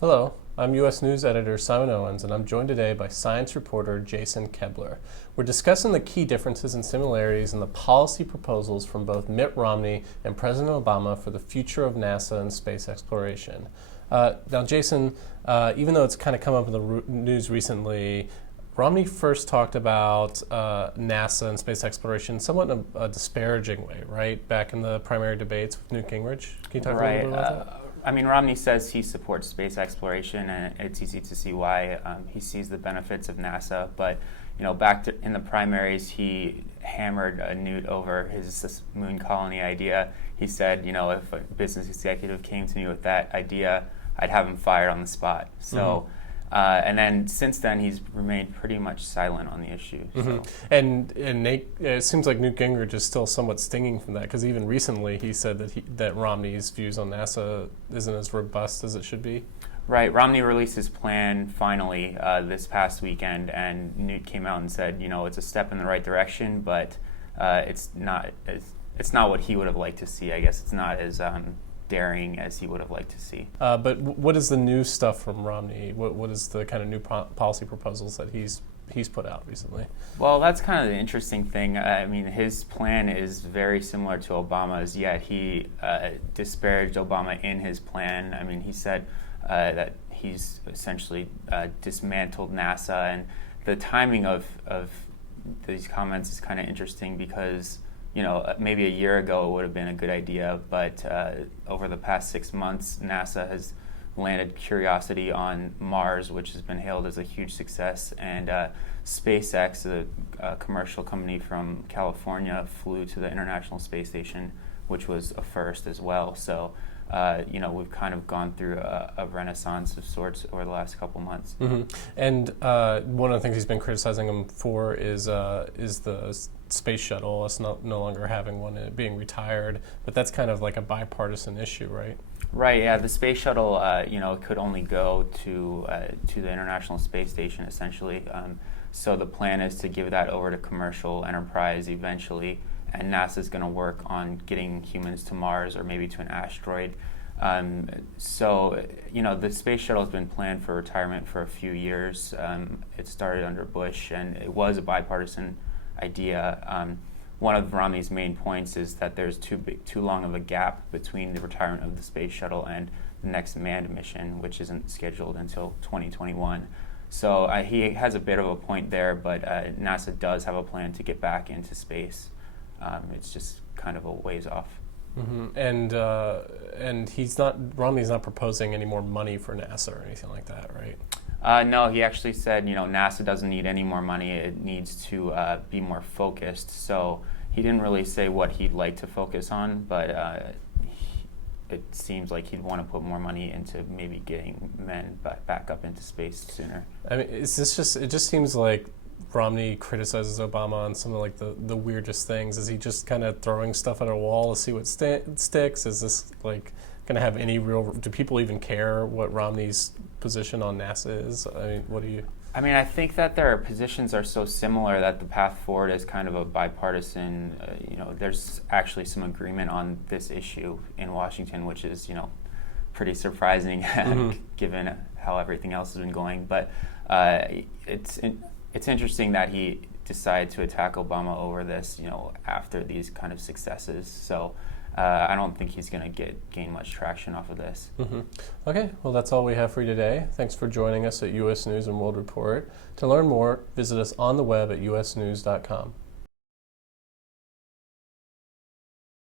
Hello, I'm U.S. News Editor Simon Owens, and I'm joined today by science reporter Jason Koebler. We're discussing the key differences and similarities in the policy proposals from both Mitt Romney and President Obama for the future of NASA and space exploration. Now, Jason, even though it's kind of come up in the news recently, Romney first talked about NASA and space exploration somewhat in a disparaging way, right? Back in the primary debates with Newt Gingrich. Can you talk a little bit about that? Romney says he supports space exploration, and it's easy to see why. He sees the benefits of NASA, but in the primaries, he hammered Newt over his moon colony idea. He said, if a business executive came to me with that idea, I'd have him fired on the spot. So. And then since then, he's remained pretty much silent on the issue. So. And it seems like Newt Gingrich is still somewhat stinging from that, because even recently he said that Romney's views on NASA isn't as robust as it should be. Right. Romney released his plan finally this past weekend, and Newt came out and said, it's a step in the right direction, but it's not what he would have liked to see. I guess it's not as daring as he would have liked to see. But what is the new stuff from Romney? What is the kind of new policy proposals that he's put out recently? Well, that's kind of the interesting thing. His plan is very similar to Obama's, yet he disparaged Obama in his plan. He said that he's essentially dismantled NASA, and the timing of these comments is kind of interesting because maybe a year ago it would have been a good idea, but over the past 6 months, NASA has landed Curiosity on Mars, which has been hailed as a huge success, and SpaceX, a commercial company from California, flew to the International Space Station, which was a first as well. So, we've kind of gone through a renaissance of sorts over the last couple months. Mm-hmm. And one of the things he's been criticizing him for is the space shuttle, us no longer having one, and it being retired. But that's kind of like a bipartisan issue, right? Right. Yeah. The space shuttle, could only go to the International Space Station essentially. So the plan is to give that over to commercial enterprise eventually, and NASA's going to work on getting humans to Mars or maybe to an asteroid. The space shuttle has been planned for retirement for a few years. It started under Bush, and it was a bipartisan idea. One of Romney's main points is that there's too long of a gap between the retirement of the space shuttle and the next manned mission, which isn't scheduled until 2021. So he has a bit of a point there, but NASA does have a plan to get back into space. It's just kind of a ways off. Mm-hmm. And Romney's not proposing any more money for NASA or anything like that, right? No, he actually said, NASA doesn't need any more money. It needs to be more focused. So he didn't really say what he'd like to focus on, but it seems like he'd want to put more money into maybe getting men back up into space sooner. It just seems like Romney criticizes Obama on some of like the weirdest things. Is he just kind of throwing stuff at a wall to see what sticks? Is this like going to have any real? Do people even care what Romney's position on NASA is? What do you? I think that their positions are so similar that the path forward is kind of a bipartisan. There's actually some agreement on this issue in Washington, which is pretty surprising given how everything else has been going. But it's interesting that he decided to attack Obama over this, after these kind of successes. So I don't think he's going to gain much traction off of this. Mm-hmm. Okay, well, that's all we have for you today. Thanks for joining us at U.S. News and World Report. To learn more, visit us on the web at usnews.com.